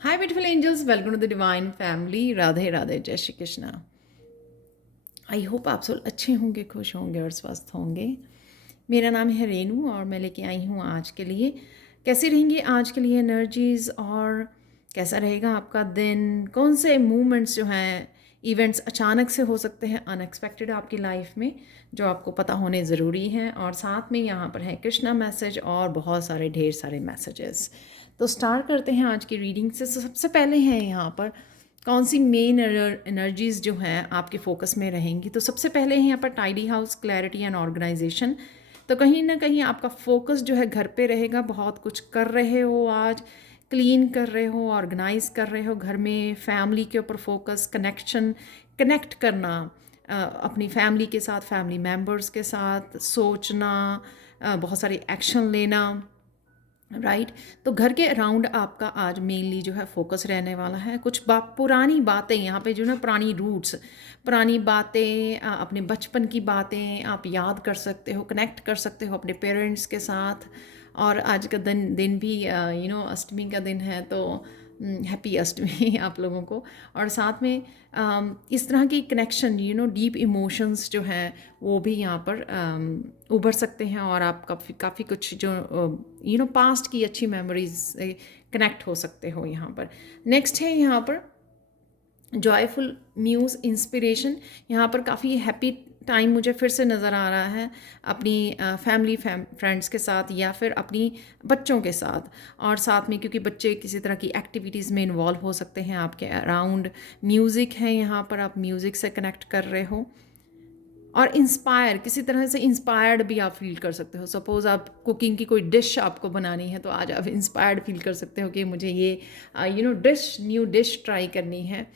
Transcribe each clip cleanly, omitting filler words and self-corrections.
Hi beautiful angels, welcome to the divine family. Radhe Radhe, जय Shri Krishna. I hope आप सब अच्छे होंगे, खुश होंगे और स्वस्थ होंगे। मेरा नाम है रेनू और मैं लेके आई हूँ आज के लिए कैसी रहेंगी आज के लिए एनर्जीज़, और कैसा रहेगा आपका दिन। कौन से मूवमेंट्स जो हैं, इवेंट्स अचानक से हो सकते हैं, अनएक्सपेक्टेड आपकी लाइफ में, जो आपको पता होने ज़रूरी हैं। और साथ में यहाँ पर है कृष्णा मैसेज और बहुत सारे ढेर सारे मैसेजेस। तो स्टार्ट करते हैं आज की रीडिंग से। सबसे पहले हैं यहाँ पर कौन सी मेन एनर्जीज़ जो हैं आपके फोकस में रहेंगी। तो सबसे पहले है यहाँ पर tidy house, clarity and organisation. तो कहीं ना कहीं आपका फोकस जो है घर पे रहेगा। बहुत कुछ कर रहे हो आज, क्लीन कर रहे हो, ऑर्गेनाइज कर रहे हो घर में, फैमिली के ऊपर फोकस, कनेक्ट करना अपनी फैमिली के साथ, फैमिली मेम्बर्स के साथ, सोचना, बहुत सारी एक्शन लेना, राइट। तो घर के अराउंड आपका आज मेनली जो है फोकस रहने वाला है। कुछ पुरानी बातें यहाँ पे जो ना, पुरानी रूट्स, पुरानी बातें, अपने बचपन की बातें आप याद कर सकते हो, कनेक्ट कर सकते हो अपने पेरेंट्स के साथ। और आज का दिन दिन भी अष्टमी का दिन है, तो हैप्पी अष्टमी आप लोगों को। और साथ में इस तरह की कनेक्शन, डीप इमोशंस जो हैं वो भी यहाँ पर उभर सकते हैं। और आप काफ़ी कुछ जो पास्ट की अच्छी मेमोरीज से कनेक्ट हो सकते हो यहाँ पर। नेक्स्ट है यहाँ पर जॉयफुल म्यूज़ इंस्पिरेशन। यहाँ पर काफ़ी हैप्पी टाइम मुझे फिर से नज़र आ रहा है अपनी फैमिली फ्रेंड्स के साथ या फिर अपनी बच्चों के साथ। और साथ में क्योंकि बच्चे किसी तरह की एक्टिविटीज़ में इन्वॉल्व हो सकते हैं आपके अराउंड। म्यूज़िक है यहाँ पर, आप म्यूज़िक से कनेक्ट कर रहे हो। और इंस्पायर, किसी तरह से इंस्पायर्ड भी आप फील कर सकते हो। सपोज़ आप कुकिंग की कोई डिश आपको बनानी है, तो आज आप इंस्पायर्ड फील कर सकते हो कि मुझे ये न्यू डिश ट्राई करनी है।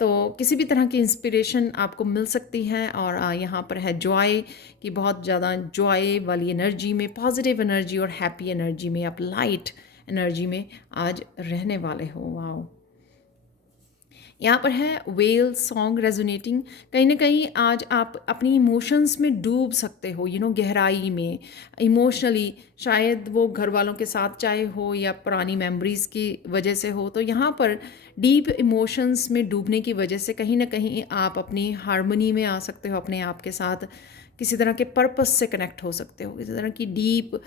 तो किसी भी तरह की इंस्पिरेशन आपको मिल सकती है। और यहाँ पर है जॉय, कि बहुत ज़्यादा जॉय वाली एनर्जी में, पॉजिटिव एनर्जी और हैप्पी एनर्जी में, आप लाइट एनर्जी में आज रहने वाले हो। वाओ। यहाँ पर है वेल सॉन्ग रेजोनेटिंग। कहीं ना कहीं आज आप अपनी इमोशंस में डूब सकते हो, गहराई में इमोशनली। शायद वो घर वालों के साथ चाहे हो या पुरानी मेमोरीज की वजह से हो। तो यहाँ पर डीप इमोशंस में डूबने की वजह से कहीं ना कहीं आप अपनी हार्मनी में आ सकते हो अपने आप के साथ। किसी तरह के पर्पस से कनेक्ट हो सकते हो, किसी तरह की डीप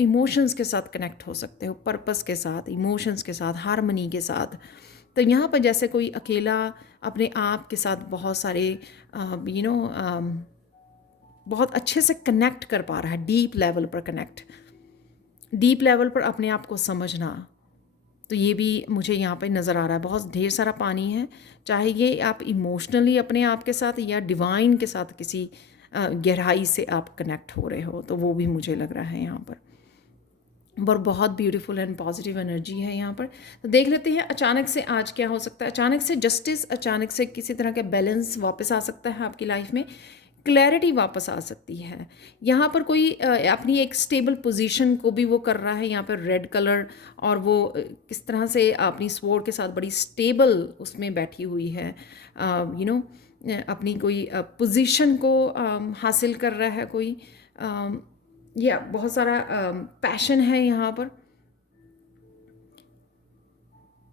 इमोशंस के साथ कनेक्ट हो सकते हो, पर्पस के साथ, इमोशंस के साथ, हार्मनी के साथ। तो यहाँ पर जैसे कोई अकेला अपने आप के साथ बहुत सारे बहुत अच्छे से कनेक्ट कर पा रहा है, डीप लेवल पर कनेक्ट, डीप लेवल पर अपने आप को समझना। तो ये भी मुझे यहाँ पे नज़र आ रहा है। बहुत ढेर सारा पानी है, चाहे ये आप इमोशनली अपने आप के साथ या डिवाइन के साथ किसी गहराई से आप कनेक्ट हो रहे हो, तो वो भी मुझे लग रहा है यहाँ पर। और बहुत ब्यूटीफुल एंड पॉजिटिव एनर्जी है यहाँ पर। तो देख लेते हैं अचानक से आज क्या हो सकता है। अचानक से जस्टिस, अचानक से किसी तरह का बैलेंस वापस आ सकता है आपकी लाइफ में। क्लैरिटी वापस आ सकती है। यहाँ पर कोई अपनी एक स्टेबल पोजीशन को भी वो कर रहा है। यहाँ पर रेड कलर, और वो किस तरह से अपनी स्वॉर्ड के साथ बड़ी स्टेबल उसमें बैठी हुई है। अपनी कोई पोजीशन को हासिल कर रहा है कोई। या बहुत सारा पैशन है यहाँ पर,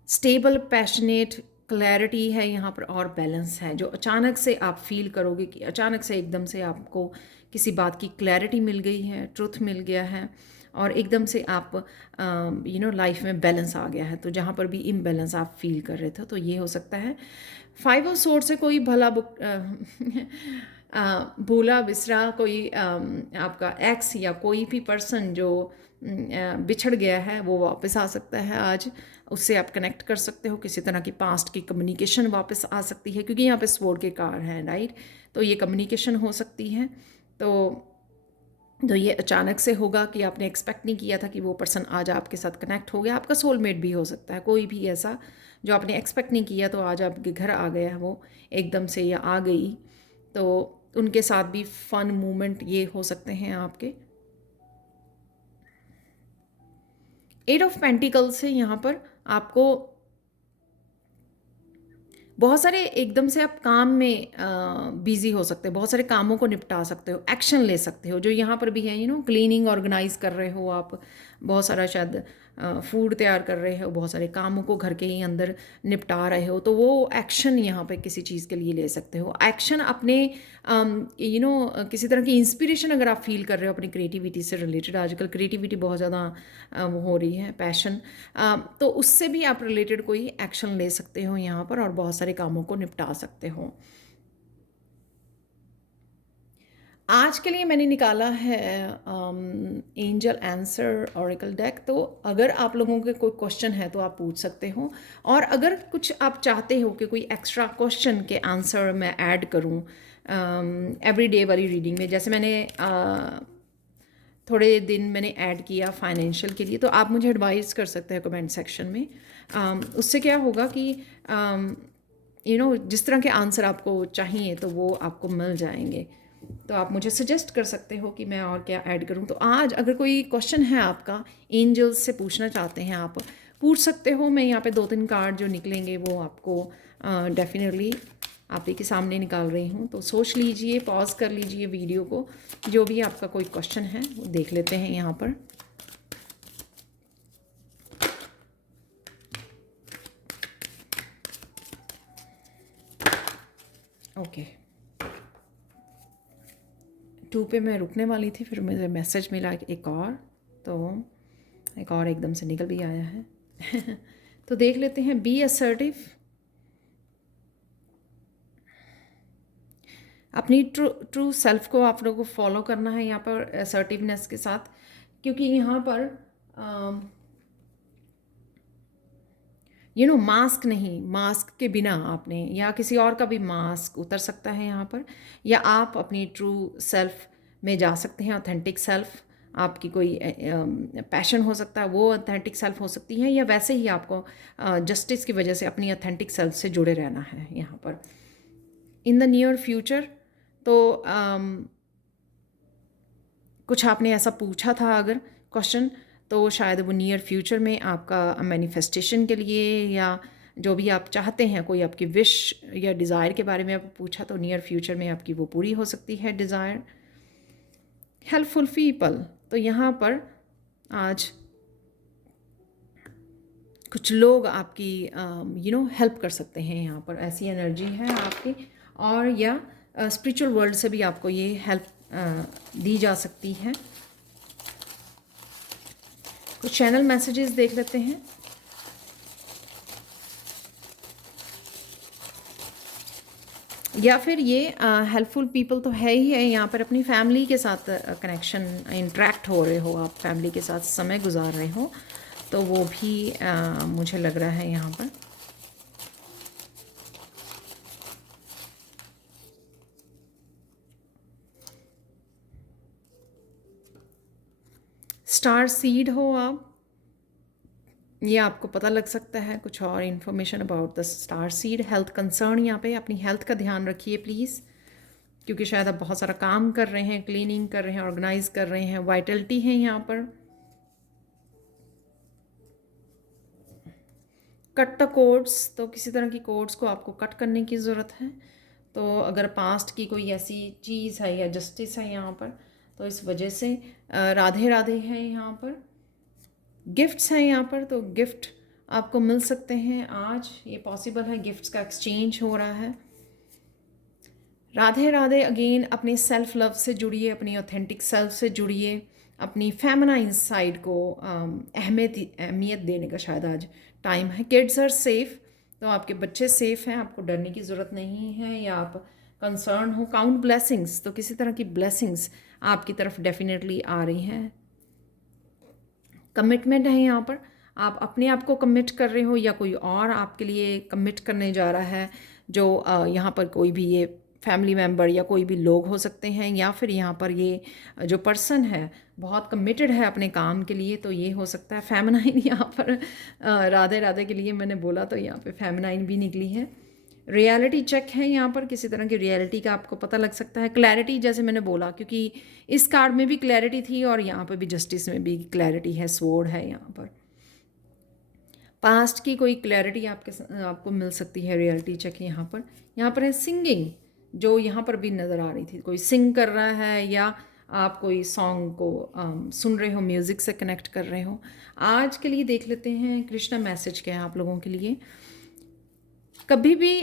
स्टेबल, पैशनेट, क्लैरिटी है यहाँ पर, और बैलेंस है। जो अचानक से आप फील करोगे कि अचानक से एकदम से आपको किसी बात की क्लैरिटी मिल गई है, ट्रुथ मिल गया है, और एकदम से आप लाइफ में बैलेंस आ गया है। तो जहाँ पर भी इम्बैलेंस आप फील कर रहे थे, तो ये हो सकता है। 5 ऑफ सोर्ड से कोई भला भूला बिसरा कोई आपका एक्स या कोई भी पर्सन जो बिछड़ गया है, वो वापस आ सकता है आज। उससे आप कनेक्ट कर सकते हो। किसी तरह की पास्ट की कम्युनिकेशन वापस आ सकती है, क्योंकि यहाँ पे स्वॉर्ड के कार्ड हैं, राइट। तो ये कम्युनिकेशन हो सकती है। तो ये अचानक से होगा कि आपने एक्सपेक्ट नहीं किया था कि वो पर्सन आज आपके साथ कनेक्ट हो गया। आपका सोलमेट भी हो सकता है, कोई भी ऐसा जो आपने एक्सपेक्ट नहीं किया, तो आज आपके घर आ गया है वो एकदम से, या आ गई। तो उनके साथ भी फन मोमेंट ये हो सकते हैं आपके। 8 ऑफ पेंटिकल से यहाँ पर आपको बहुत सारे एकदम से आप काम में बिजी हो सकते हो, बहुत सारे कामों को निपटा सकते हो, एक्शन ले सकते हो। जो यहाँ पर भी है, क्लीनिंग ऑर्गेनाइज कर रहे हो आप, बहुत सारा शायद फूड तैयार कर रहे हो, बहुत सारे कामों को घर के ही अंदर निपटा रहे हो, तो वो एक्शन यहाँ पे किसी चीज़ के लिए ले सकते हो। एक्शन अपने किसी तरह की इंस्पिरेशन अगर आप फील कर रहे हो अपनी क्रिएटिविटी से रिलेटेड, आजकल क्रिएटिविटी बहुत ज़्यादा वो हो रही है, पैशन, तो उससे भी आप रिलेटेड कोई एक्शन ले सकते हो यहाँ पर और बहुत सारे कामों को निपटा सकते हो। आज के लिए मैंने निकाला है एंजल आंसर ऑरेकल डेक। तो अगर आप लोगों के कोई क्वेश्चन है तो आप पूछ सकते हो, और अगर कुछ आप चाहते हो कि कोई एक्स्ट्रा क्वेश्चन के आंसर मैं ऐड करूं एवरीडे वाली रीडिंग में, जैसे मैंने थोड़े दिन मैंने ऐड किया फाइनेंशियल के लिए, तो आप मुझे एडवाइस कर सकते हैं कमेंट सेक्शन में। उससे क्या होगा कि जिस तरह के आंसर आपको चाहिए तो वो आपको मिल जाएंगे। तो आप मुझे सजेस्ट कर सकते हो कि मैं और क्या ऐड करूं। तो आज अगर कोई क्वेश्चन है आपका, एंजल्स से पूछना चाहते हैं, आप पूछ सकते हो। मैं यहाँ पे 2-3 कार्ड जो निकलेंगे वो आपको डेफिनेटली आप ही के सामने निकाल रही हूँ। तो सोच लीजिए, पॉज कर लीजिए वीडियो को, जो भी आपका कोई क्वेश्चन है वो देख लेते हैं यहाँ पर। ओके, 2 पे मैं रुकने वाली थी, फिर मुझे मैसेज मिला एक और, तो एक और एकदम से निकल भी आया है। तो देख लेते हैं। बी असर्टिव, अपनी ट्रू सेल्फ को आप लोगों को फॉलो करना है यहाँ पर असर्टिवनेस के साथ, क्योंकि यहाँ पर मास्क नहीं, मास्क के बिना आपने या किसी और का भी मास्क उतर सकता है यहाँ पर, या आप अपनी ट्रू सेल्फ में जा सकते हैं। ऑथेंटिक सेल्फ, आपकी कोई पैशन हो सकता है, वो ऑथेंटिक सेल्फ हो सकती है, या वैसे ही आपको जस्टिस की वजह से अपनी ऑथेंटिक सेल्फ से जुड़े रहना है यहाँ पर इन द नियर फ्यूचर। तो कुछ आपने ऐसा पूछा था अगर क्वेश्चन, तो शायद वो नियर फ्यूचर में आपका मैनिफेस्टेशन के लिए, या जो भी आप चाहते हैं, कोई आपकी विश या डिज़ायर के बारे में आप पूछा, तो नियर फ्यूचर में आपकी वो पूरी हो सकती है डिज़ायर। हेल्पफुल पीपल, तो यहाँ पर आज कुछ लोग आपकी हेल्प कर सकते हैं, यहाँ पर ऐसी एनर्जी है आपकी, और या स्पिरिचुअल वर्ल्ड से भी आपको ये हेल्प दी जा सकती है। कुछ चैनल मैसेजेस देख लेते हैं। या फिर ये हेल्पफुल पीपल तो है ही है, यहाँ पर अपनी फैमिली के साथ कनेक्शन, इंटरेक्ट हो रहे हो, आप फैमिली के साथ समय गुजार रहे हो, तो वो भी मुझे लग रहा है यहाँ पर। स्टार सीड हो आप, ये आपको पता लग सकता है कुछ और information about the star seed. Health concern, यहाँ पे अपनी हेल्थ का ध्यान रखिए प्लीज़, क्योंकि शायद आप बहुत सारा काम कर रहे हैं, क्लीनिंग कर रहे हैं, ऑर्गेनाइज कर रहे हैं। वाइटलिटी है यहाँ पर। कट द कोड्स, तो किसी तरह की कोड्स को आपको कट करने की ज़रूरत है। तो अगर पास्ट की कोई ऐसी चीज़ है या जस्टिस है यहाँ पर, तो इस वजह से राधे राधे है यहाँ पर। गिफ्ट्स हैं यहाँ पर, तो गिफ्ट आपको मिल सकते हैं आज, ये पॉसिबल है, गिफ्ट्स का एक्सचेंज हो रहा है। राधे राधे अगेन। अपनी सेल्फ लव से जुड़िए, अपनी ऑथेंटिक सेल्फ से जुड़िए, अपनी फेमिनाइन साइड को अहमियत देने का शायद आज टाइम है। किड्स आर सेफ, तो आपके बच्चे सेफ हैं, आपको डरने की ज़रूरत नहीं है, या आप कंसर्न हो। काउंट ब्लेसिंग्स, तो किसी तरह की ब्लेसिंग्स आपकी तरफ डेफिनेटली आ रही हैं। कमिटमेंट है यहाँ पर, आप अपने आप को कमिट कर रहे हो, या कोई और आपके लिए कमिट करने जा रहा है, जो यहाँ पर कोई भी ये फैमिली मेम्बर या कोई भी लोग हो सकते हैं, या फिर यहाँ पर ये जो पर्सन है बहुत कमिटेड है अपने काम के लिए, तो ये हो सकता है। फेमिनाइन यहाँ पर राधे राधे के लिए मैंने बोला, तो यहाँ पे फेमिनाइन भी निकली है। रियलिटी चेक है यहाँ पर, किसी तरह की रियलिटी का आपको पता लग सकता है। क्लैरिटी, जैसे मैंने बोला, क्योंकि इस कार्ड में भी क्लैरिटी थी और यहाँ पर भी जस्टिस में भी क्लैरिटी है, स्वॉर्ड है यहाँ पर। पास्ट की कोई क्लैरिटी आपको मिल सकती है। रियलिटी चेक यहाँ पर है। सिंगिंग, जो यहाँ पर भी नज़र आ रही थी, कोई सिंग कर रहा है, या आप कोई सॉन्ग को सुन रहे हो, म्यूज़िक से कनेक्ट कर रहे हो। आज के लिए देख लेते हैं कृष्णा मैसेज क्या है आप लोगों के लिए। कभी भी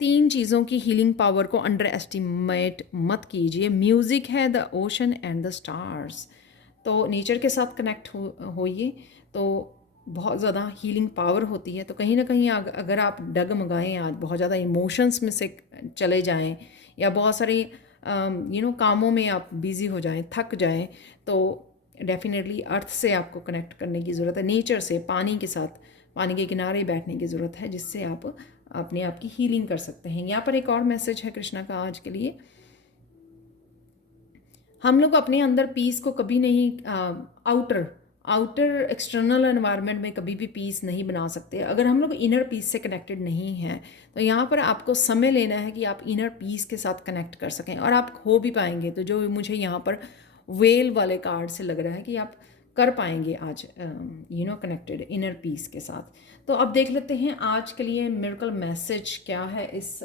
तीन चीज़ों की हीलिंग पावर को अंडर एस्टिमेट मत कीजिए। म्यूज़िक है, the ocean and the stars. तो नेचर के साथ कनेक्ट होइए तो बहुत ज़्यादा हीलिंग पावर होती है। तो कहीं ना कहीं अगर आप डगमगाएं, आज बहुत ज़्यादा इमोशंस में से चले जाएं, या बहुत सारे कामों में आप बिज़ी हो जाएं, थक जाएं, तो डेफिनेटली अर्थ से आपको कनेक्ट करने की ज़रूरत है, नेचर से, पानी के साथ, पानी के किनारे बैठने की ज़रूरत है, जिससे आप अपने आप की हीलिंग कर सकते हैं। यहाँ पर एक और मैसेज है कृष्णा का आज के लिए। हम लोग अपने अंदर पीस को कभी नहीं आउटर एक्सटर्नल एनवायरनमेंट में कभी भी पीस नहीं बना सकते अगर हम लोग इनर पीस से कनेक्टेड नहीं हैं। तो यहाँ पर आपको समय लेना है कि आप इनर पीस के साथ कनेक्ट कर सकें, और आप हो भी पाएंगे। तो जो मुझे यहाँ पर वेल वाले कार्ड से लग रहा है कि आप कर पाएंगे आज कनेक्टेड इनर पीस के साथ। तो अब देख लेते हैं आज के लिए मिरेकल मैसेज क्या है। इस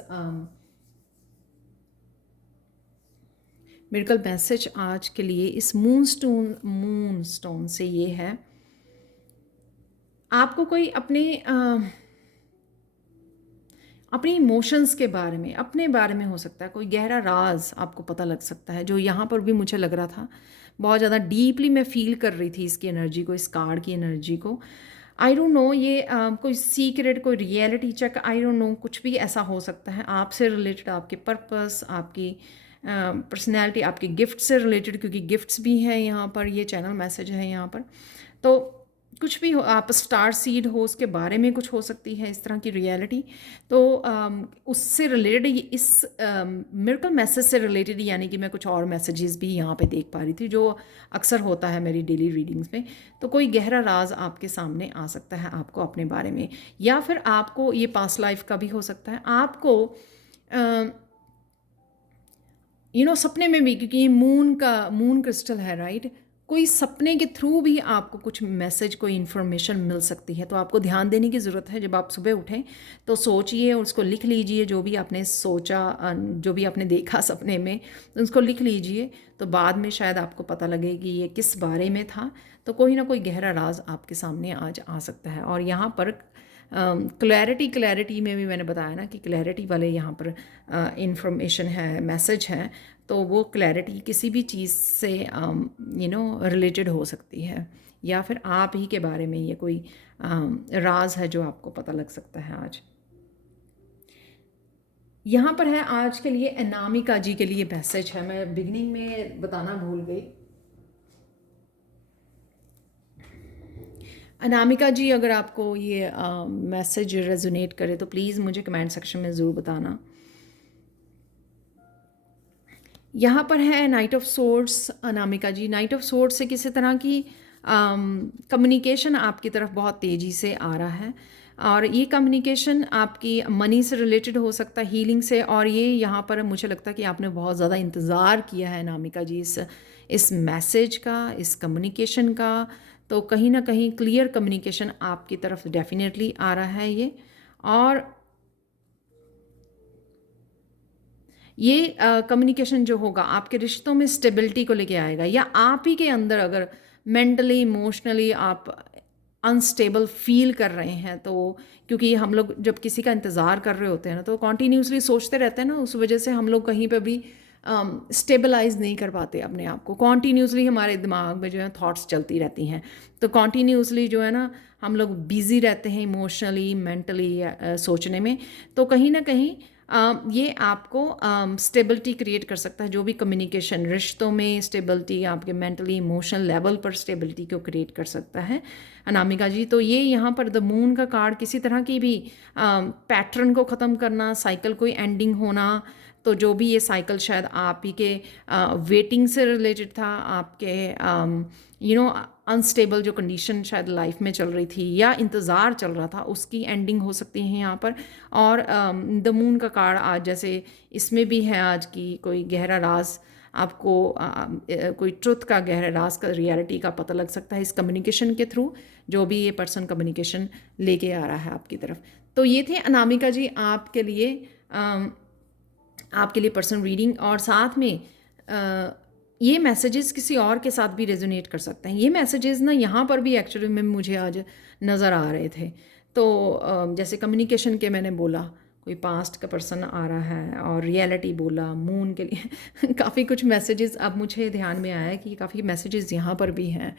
मिरेकल मैसेज आज के लिए इस मून स्टोन से ये है, आपको कोई अपने इमोशंस के बारे में, अपने बारे में हो सकता है, कोई गहरा राज आपको पता लग सकता है, जो यहाँ पर भी मुझे लग रहा था। बहुत ज़्यादा डीपली मैं फील कर रही थी इसकी एनर्जी को, इस कार्ड की एनर्जी को। आई डोंट नो, ये कोई सीक्रेट, कोई reality check, I don't know, कुछ भी ऐसा हो सकता है आपसे रिलेटेड, आपके पर्पस, आपकी पर्सनैलिटी, आपके गिफ्ट से रिलेटेड, क्योंकि गिफ्ट्स भी हैं यहाँ पर, ये चैनल मैसेज है यहाँ पर। तो कुछ भी हो, आप स्टार सीड हो, उसके बारे में कुछ हो सकती है इस तरह की रियलिटी। तो उससे रिलेटेड, इस मिरेकल मैसेज से रिलेटेड, यानी कि मैं कुछ और मैसेजेस भी यहाँ पे देख पा रही थी, जो अक्सर होता है मेरी डेली रीडिंग्स में। तो कोई गहरा राज आपके सामने आ सकता है आपको अपने बारे में, या फिर आपको ये पास्ट लाइफ का भी हो सकता है। आपको सपने में भी, क्योंकि ये मून क्रिस्टल है, राइट, कोई सपने के थ्रू भी आपको कुछ मैसेज, कोई इन्फॉर्मेशन मिल सकती है। तो आपको ध्यान देने की ज़रूरत है। जब आप सुबह उठें तो सोचिए और उसको लिख लीजिए, जो भी आपने सोचा, जो भी आपने देखा सपने में, तो उसको लिख लीजिए। तो बाद में शायद आपको पता लगे कि ये किस बारे में था। तो कोई ना कोई गहरा राज आपके सामने आज आ सकता है। और यहाँ पर क्लैरिटी में भी मैंने बताया ना कि क्लैरिटी वाले यहाँ पर इंफॉर्मेशन है, मैसेज है। तो वो क्लैरिटी किसी भी चीज़ से रिलेटेड हो सकती है, या फिर आप ही के बारे में ये कोई राज है जो आपको पता लग सकता है आज। यहाँ पर है आज के लिए अनामिका जी के लिए मैसेज है। मैं बिगिनिंग में बताना भूल गई। अनामिका जी, अगर आपको ये मैसेज रेजोनेट करे तो प्लीज़ मुझे कमेंट सेक्शन में ज़रूर बताना। यहाँ पर है knight of swords. Anamika ji, knight of swords से किसी तरह की कम्युनिकेशन आपकी तरफ बहुत तेज़ी से आ रहा है, और ये कम्युनिकेशन आपकी मनी से रिलेटेड हो सकता है, हीलिंग से। और ये यहाँ पर मुझे लगता है कि आपने बहुत ज़्यादा इंतज़ार किया है अनामिका जी इस मैसेज का, इस कम्युनिकेशन का। तो कहीं ना कहीं क्लियर कम्युनिकेशन आपकी तरफ डेफिनेटली आ रहा है ये। और ये कम्युनिकेशन जो होगा आपके रिश्तों में स्टेबिलिटी को लेके आएगा, या आप ही के अंदर अगर मेंटली इमोशनली आप अनस्टेबल फील कर रहे हैं, तो क्योंकि हम लोग जब किसी का इंतज़ार कर रहे होते हैं ना, तो कॉन्टीन्यूसली सोचते रहते हैं ना, उस वजह से हम लोग कहीं पे भी स्टेबलाइज नहीं कर पाते अपने आप को। कॉन्टीन्यूसली हमारे दिमाग में जो है थॉट्स चलती रहती हैं। तो कॉन्टीन्यूसली जो है ना, हम लोग बिज़ी रहते हैं इमोशनली, मेंटली सोचने में। तो कहीं ना कहीं ये आपको स्टेबिलिटी क्रिएट कर सकता है। जो भी कम्युनिकेशन, रिश्तों में स्टेबिलिटी, आपके मेंटली इमोशनल लेवल पर स्टेबिलिटी को क्रिएट कर सकता है अनामिका जी। तो ये यहाँ पर द मून का कार्ड किसी तरह की भी पैटर्न को ख़त्म करना, साइकिल कोई एंडिंग होना। तो जो भी ये साइकिल शायद आप ही के वेटिंग से रिलेटेड था, आपके अनस्टेबल जो कंडीशन शायद लाइफ में चल रही थी, या इंतज़ार चल रहा था, उसकी एंडिंग हो सकती है यहाँ पर। और द मून का कार्ड आज, जैसे इसमें भी है आज की कोई गहरा राज, आपको कोई ट्रुथ का, गहरा राज का, रियलिटी का पता लग सकता है इस कम्युनिकेशन के थ्रू, जो भी ये पर्सन कम्युनिकेशन लेके आ रहा है आपकी तरफ। तो ये थे अनामिका जी आपके लिए पर्सन रीडिंग। और साथ में ये मैसेजेस किसी और के साथ भी रेजोनेट कर सकते हैं। ये मैसेजेस ना यहाँ पर भी एक्चुअली में मुझे आज नज़र आ रहे थे। तो जैसे कम्युनिकेशन के मैंने बोला, कोई पास्ट का पर्सन आ रहा है, और रियलिटी बोला, मून के लिए काफ़ी कुछ मैसेजेस अब मुझे ध्यान में आया कि काफ़ी मैसेजेस यहाँ पर भी हैं।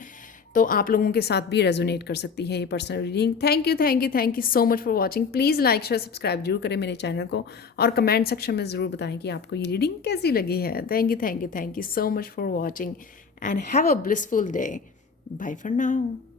तो आप लोगों के साथ भी रेजोनेट कर सकती है ये personal reading. Thank you, thank you, thank you so much for watching. Please like share subscribe जरूर करें मेरे चैनल को, और कमेंट सेक्शन में ज़रूर बताएं कि आपको ये रीडिंग कैसी लगी है। Thank you, thank you, thank you so much for watching, and have a blissful day. Bye for now.